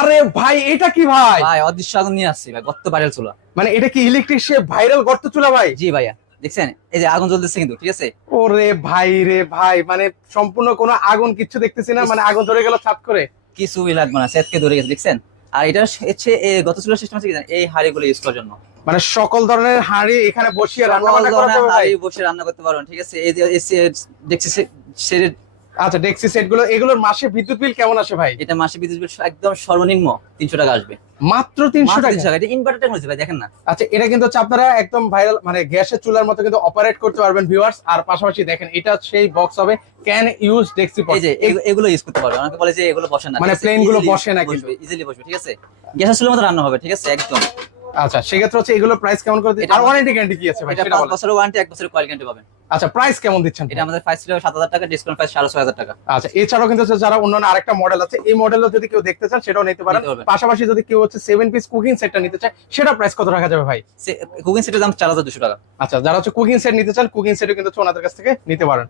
আরে ভাই এটা কি ভাই? ভাই অদৃশ্য আগুন নিয়ে আসছি ভাই গত্ত ভাইরাল চুলা। মানে এটা কি ইলেকট্রিক সে ভাইরাল গর্ত চুলা ভাই? জি ভাইয়া দেখছেন? এই যে আগুন জ্বলতেছে কিন্তু ঠিক আছে? ওরে ভাই রে ভাই মানে সম্পূর্ণ কোনো আগুন কিচ্ছু দেখতেছি না মানে আগুন ধরে গেল ছাদ করে। কিছুই লাগবে না সেতকে ধরে গেছে দেখছেন? আর এটা হচ্ছে এই গত চুলার সিস্টেম আছে কি জানেন? এই হাড়িগুলো ইউজ করার জন্য। মানে সকল ধরনের হাঁড়ি এখানে বসিয়ে রান্না সকল বান্না করা ভাই। হাঁড়ি বসে রান্না করতে পারবেন ঠিক আছে? এই যে দেখছি আচ্ছা ডেক্সি সেটগুলো এগুলোর মাসে বিদ্যুৎ বিল কেমন আসে ভাই? এটা মাসে বিদ্যুৎ বিল একদম সর্বনিম্ন তিনশো টাকা আসবে। মাত্র তিনশো টাকা? 300 টাকা। এটা ইনভার্টার টেকনোলজি ভাই দেখেন না। আচ্ছা এটা কিন্তু হচ্ছে আপনারা একদম ভাইরাল মানে গ্যাসের চুলার মতো কিন্তু অপারেট করতে পারবেন ভিউয়ার্স আর পাশাপাশি দেখেন এটা সেই বক্স হবে ক্যান ইউজ ডেক্সি এই যে এগুলো ইউজ করতে পারবে। অনেকে বলে যে এগুলো বসে না। মানে প্লেনগুলো বসে না কিন্তু। ইজিলি বসবে ঠিক আছে? গ্যাসের চুলার মতো রান্না হবে ঠিক আছে? একদম। আচ্ছা সেক্ষেত্রে হচ্ছে এগুলো প্রাইস কেমন করে আর ওয়ারেন্টি গ্যারান্টি কি আছে ভাই এটা সেটা। বছরের ওয়ারেন্টি এক বছরের কয়েল গ্যারান্টি পাবেন। আচ্ছা প্রাইস কেমন দিচ্ছেন? এটা আমাদের ফাইভ ছিল সাত হাজার টাকা ডিসকাউন্ট প্রাইস সাড়ে ছয় হাজার টাকা। আচ্ছা এছাড়াও কিন্তু যারা অন্যান্য আরেকটা মডেল আছে এই মডেলও যদি কেউ দেখতে চান সেটাও নিতে পারেন। পাশাপাশি যদি কেউ হচ্ছে সেভেন পিস কুকিং সেটটা নিতে চায় সেটা প্রাইস কত রাখা যাবে ভাই? কুকিং সেটের দাম চার হাজার দুশো টাকা। আচ্ছা যারা হচ্ছে কুকিং সেট নিতে চান কুকিং সেটও কিন্তু ওনাদের কাছ থেকে নিতে পারেন।